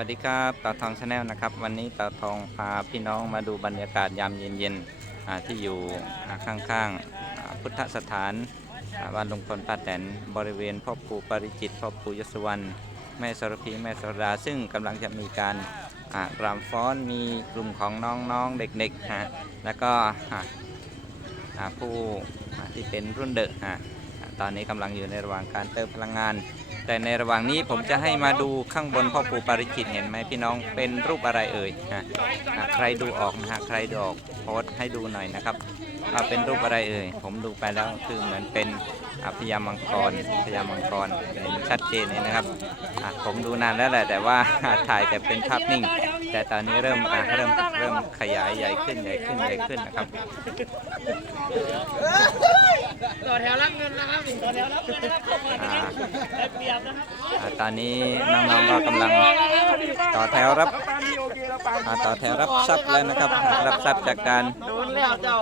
วัสดีครับตาทองชาแนลนะครับ วันนี้ตาทองพาพี่น้องมาดูบรรยากาศยามเย็นๆที่อยู่ข้างๆพุทธสถานอ่าบ้านลุงพลป้าแตนบริเวณพ่อปู่ปริจิตพ่อปู่ยศวรรณแม่สรพีแม่สรดาซึ่งกำลังจะมีการรำฟ้อนมีกลุ่มของน้องๆเด็กๆฮะแล้วก็ผู้ที่เป็นรุ่นเดอะฮะ ตอนนี้กำลังอยู่ในระหว่างการเติมพลังงาน แต่ในระหว่างนี้ผมจะให้มาดูข้างบนพ่อปู่ปาริจิตเห็นไหมพี่น้องเป็นรูปอะไรเอ่ยนะใครดูออกนะฮะใครดูออกโพสให้ดูหน่อยนะครับว่าเป็นรูปอะไรเอ่ยผมดูไปแล้วคือเหมือนเป็นพญามังกรพญามังกรเห็นชัดเจนเลยนะครับผมดูนานแล้วแหละแต่ว่าถ่ายแต่เป็นภาพนิ่ง แต่ตอนนี้เริ่มอะเริ่มเริ่มขยายใหญ่ขึ้นใหญ่ขึ้นใหญ่ขึ้นนะครับต่อแถวรับเงินนะครับต่อแถวรับเงินนะครับเข้ามาอ่าได้เปรียบนะครับอะตอนนี้น้องๆก็กำลังต่อแถวรับปามีโอเคแล้วปาอ่าต่อแถวรับทรัพย์แล้วนะครับ รับทรัพย์จากการ โดนแล้วเจ้า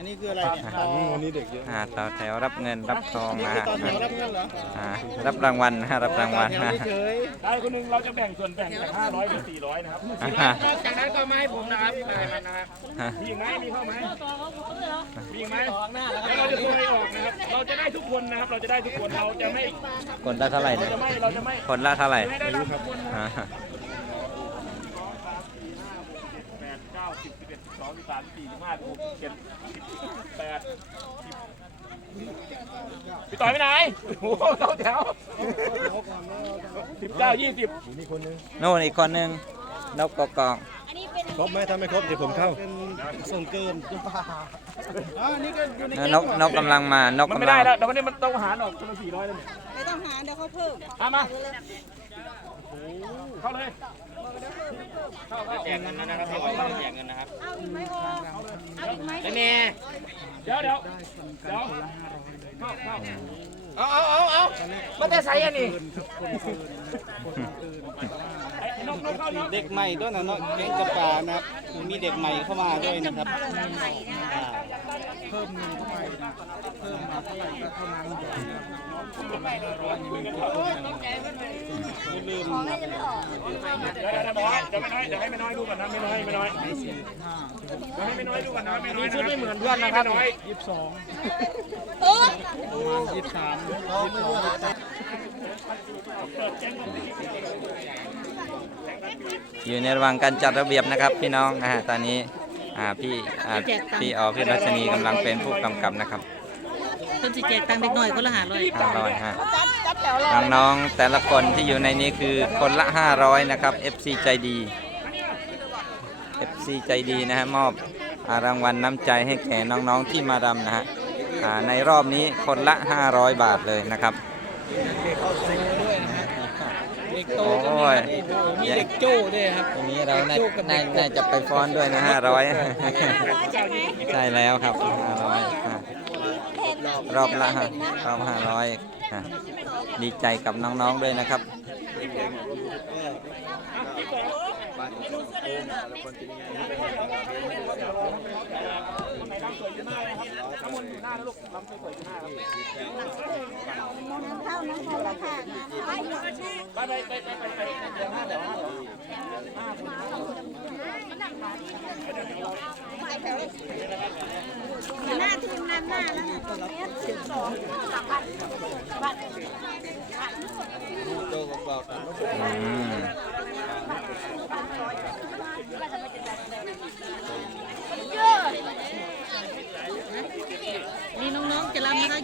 อันนี้คืออะไรอ๋อวันนี้เด็กเยอะอ่าต่อแถวรับเงินรับทองนี่นะคือฮะต่อแถวรับเงินเหรออ่ารับรางวัลนะฮะรับรางวัลต่อนะแถวเฉยได้คนหนึ่งเราจะแบ่งส่วนแบ่งจาก500เป็น400นะครับอ่าๆนอกจากนั้นก็มาให้ผมนะครับได้มันนะครับฮะมีอีกไหมมีเข้าไหมมีอีกไหมออกหน้าแล้วคแล้วรับเราจะโทรให้ออกนะครับ เราจะได้ทุกคนนะครับ เราจะได้ทุกคน เราจะไม่ คนละเท่าไหร่เราเนี่ยจะไม่ เราจะไม่คนละเท่าไหร่ไม่ได้รับทุกคนนะอ่าแปดเก้าสิบ สิบเอ็ดสิบสองสิบสามสิบสี่สิบห้าสิบหกสิบเจ็ดสิบแปดสิบพี่ต่อยไปไหนโอ้โหเข้าแถวสิบเก้ายี่สิบโน่นอีกคนหนึ่งนกกอกองครบไหมถ้าไม่ครบเดี๋ยวผมเข้าส่งเกินจุ๊บอ๋ออันนี้ก็อยู่ในเออนกนกกำลังมานกมันกำไม่ลัได้งแล้วเดี๋ยววันนี้มันต้องหารออกคนละสี่ร้อยแล้วเนี่ยไม่ต้องหาเดี๋ยวเขาเพิ่มเอามา เข้าเลย แจกเงินนะครับแจกเงินนะครับเอาอีกไหมโอเอาอีกไหมไอ้แม่เดี๋ยวเดี๋ยวเดี๋ยวเข้าเข้าเอาเอาเอาเอามาแต่ใส่อันนี้ไอ้นกนกเข้านกเด็กใหม่ด้วยนะเนาะแก๊งกระป่านะครับมีเด็กใหม่เข้ามาด้วยนะครับ อ่าของอะไรยังไม่ออกเดี๋ยวเดี๋ยวเดี๋ยวไม่น้อยเดี๋ยวไม่น้อยเดี๋ยวให้ไม่น้อยดูก่อนนะไม่น้อยไม่น้อยเดี๋ยวให้ไม่น้อยดูก่อนนะไม่น้อยชุดไม่เหมือนเพื่อนนะครับน้อยยี่สิบสองโอ้ยี่สิบสามอยู่ในระหว่างการจัดระเบียบนะครับพี่น้องนะฮะตอนนี้ อ่าพี่อ่าพี่ออพี่รัชนีกำลังเป็นผู้กำกับนะครับเพิ่นสิแจกตังค์เด็กน้อยคนละห้าร้อยห้าร้อยฮะจัดจัดแถวรอน้องๆแต่ละคนที่อยู่ในนี้คือคนละ 500 นะครับ FC ใจดี FC ใจดีนะฮะมอบอ่ารางวัลน้ำใจให้แก่น้องๆที่มารำนะฮะอ่าในรอบนี้คนละ 500 บาทเลยนะครับ เด็ก โตโอ้ยมีเด็กโจ้ด้วยครับทีนี้เราน่าน่าน่าจะไปฟ้อนด้วยนะ500ใช่แล้วครับ500อะรอบละฮะรอบ500อะดีใจกับน้องๆด้วยนะครับ เข้านะเข้าครับน้ำข้าคาไปไปไปไปไปไปไปเดี๋ยวห้าเดี๋ยวห้าเดี๋ยวหน้าทีมนำหน้าแล้วเนี่ยสิบสองสามพันบัตรอืมนี่น้องๆจะรำนะคะ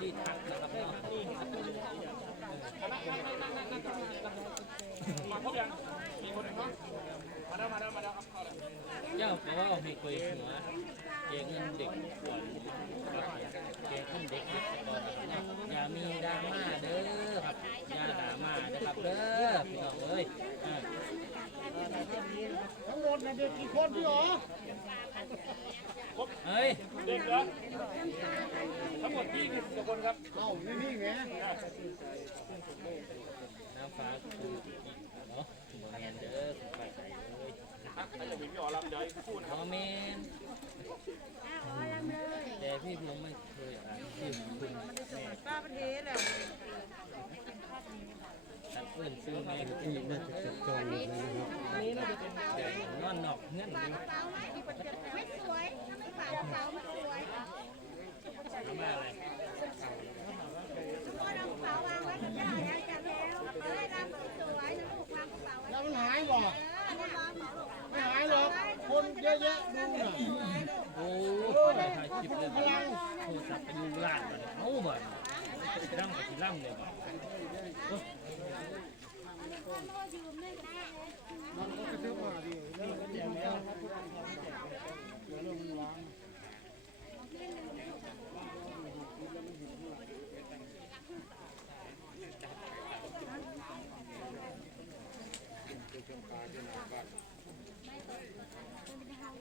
ที่ทักนะครับนี่มาพบยังมีคนเนาะมาแล้วมาแล้วมาแล้วเอาเลราะว่าเอาให้เกยหัวเงินเด็กขวดเกยขึ้นเด็กอย่ามีดราม่าเด้อครับอย่าดราม่านะครับเด้อพี่น้องเอ้ย ทั้งหมดนะเด็กกี่คนพี่อ๋อเฮ้ย เด็กเหรอ ทั้งหมดยี่สิบกว่าคนครับ เอ้านี่นี่ไงน้ำฟ้าคือเนาะโมเมนเด้อคุณไปใส่เลยถ้าจะมีพี่อ๋อรับเดี๋ยวพูดนะโมเมนแต่พี่ผมไม่เคยอ่านชื่อคุณป้าประเทศแล้ วตัดเพื่อนซื้อแม่คือที่น่าจะจับจองเลยนะครับนอนนอกเงื่อนอยู่ไม่สวยถ้าไม่ฝากกระเป๋าไม่สวยมาอะไรก็เอากระเป๋าวางไว้กับย่าแล้วจับแล้วเอ้ยรำสวยๆลูกวางกระเป๋าไว้แล้วมันหายบ่เออเนี่ยวางหมอลูกไม่หายหรอกคนเยอะแยะดูน่ะโอ้ถ่ายคลิปเลยโทรศัพท์ไปดูลาดมันเอาบ่ร่ำกับที่ร่ำเลยบ่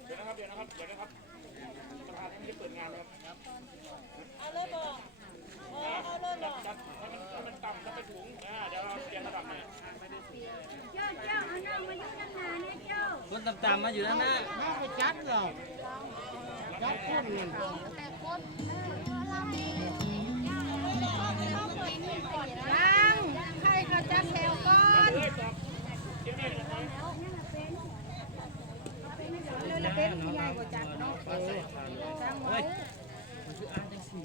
เดี๋ยวนะครับเดี๋ยวนะครับเดี๋ยวนะครับสภาที่เปิดงานครับ เอาเลยบอกเอาเลยบอก จัดให้มันให้มันต่ำแล้วไปถุงอ่าเดี๋ยวเราเรียงระดับใหม่ เจ้าเจ้าเอาหน้ามายุ่งตั้งนานเนี่ย คนตามๆมาอยู่ด้านหน้าน้าไปจัดเหรอจัดคนเงินแต่คนเรามียังใครก็จัดแถวก่อนเลยครับเดี๋ยวนี้นะครับเลยละเป็นผู้ใหญ่กว่าจัดเนาะฟ้าใสผ่านเลยเฮ้ยมันคืออ่านจังสี่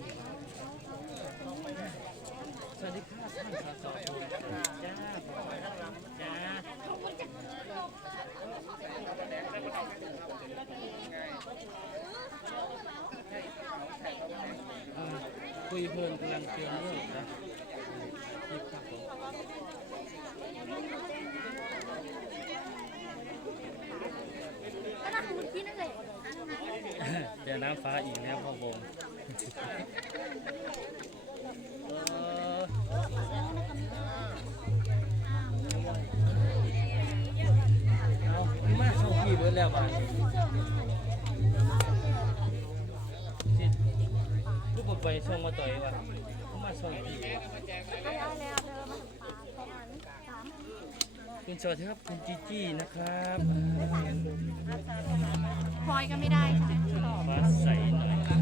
สวัสดีค่ะท่านสสจ้าจ้า คุยเพลินกำลังเตือนลูกนะที่ครับผมเดี๋ยวน้ำฟ้าอีกแล้วพ่อวงเอามาส่งพี่เบิร์ดแล้วบ้าน อกไปส่งมาต่อยวะมาส่งพี่คุณสวัสดีครับคุณจีจี้นะครับพลอยก็ไม่ได้ค่ะฟ้าใสหน่อยค่ะ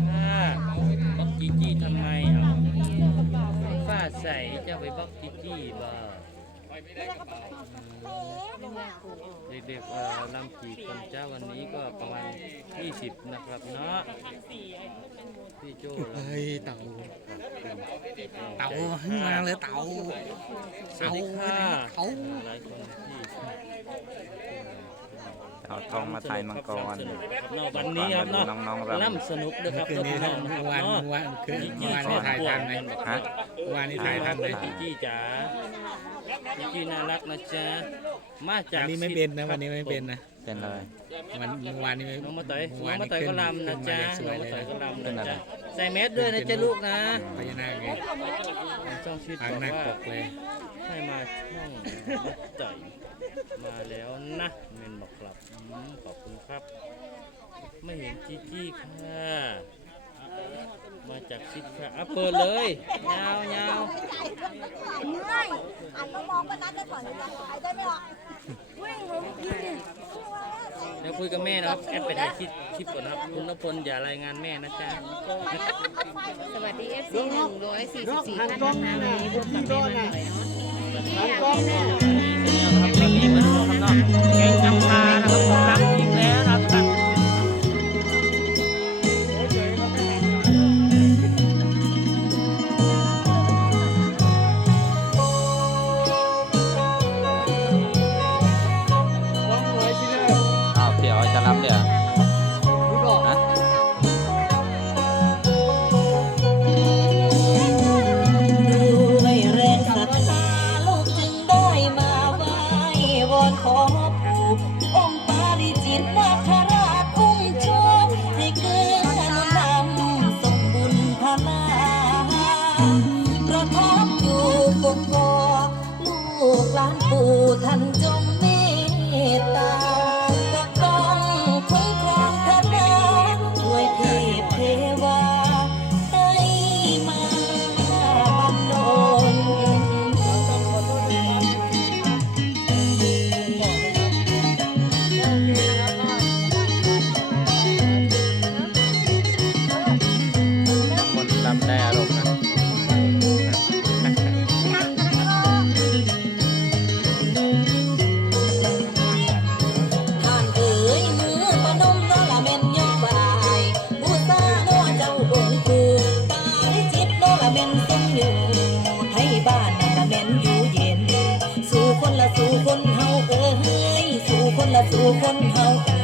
บล็อกจีจี้ทำไมเอาฟ้าใสจะไปบล็อกจีจี้บ่ เด็กๆเอ่อลำกี่คนเจ้าวันนี้ก็ประมาณ 20 นะครับเนาะพี่โจ้เฮ้ยเต่าเต่ามาเลยเต่าสวัสดีค่ะเต่าหลายคนที่เอาทองมาถ่ายมังกรวันนี้ครับเนาะน้องๆรำล่ำสนุกนะครับคืนนี้เนาะเมื่อวานวานคืนวานนี้บถ่ายทันไหมฮะวานนี้ถ่ายทันไหมจีจี้จ๋า จีจี้น่ารักนะจ๊ะมาจาวักนนี้ไม่เป็นนะวันนี้ไม่เป็นนะเป็นเลยวันเมื่อวานนี้ไม่น้องมาต่อยเมื่อน้อวางนมานี้ต่อยขึ้ก็นลำนะจ๊ะขึ้น้องมามาได้สต่วอยยก็เลยลำนะจ๊ะใส่แมสด้วยนะจ๊ะลูกนะพญานาคไงช่องชีวิตทางบอกหน้าว่าปกเลยให้มาช่องมาต่อยมาแล้วนะเมนบอกครับอืมขอบคุณครับ ไม่เห็นจีจี้ค่ะ มาจากซิดค่ะอะเปิดเลยยาวยาวเหนื่อยอันมามองก็นัดได้ก่อนเลยหายใจไม่ออกวิ่งลงทีเดี๋ยวคุยกับแม่นะครับ แอดไปถ่ายคลิปคลิปก่อนนะครับ คุณนพลอย่ารายงานแม่นะจ๊ะ สวัสดี FC หนึ่งร้อยสี่สิบสี่ท่านนะคะวันนี้พบกับแม่มาหน่อยเนาะ Con!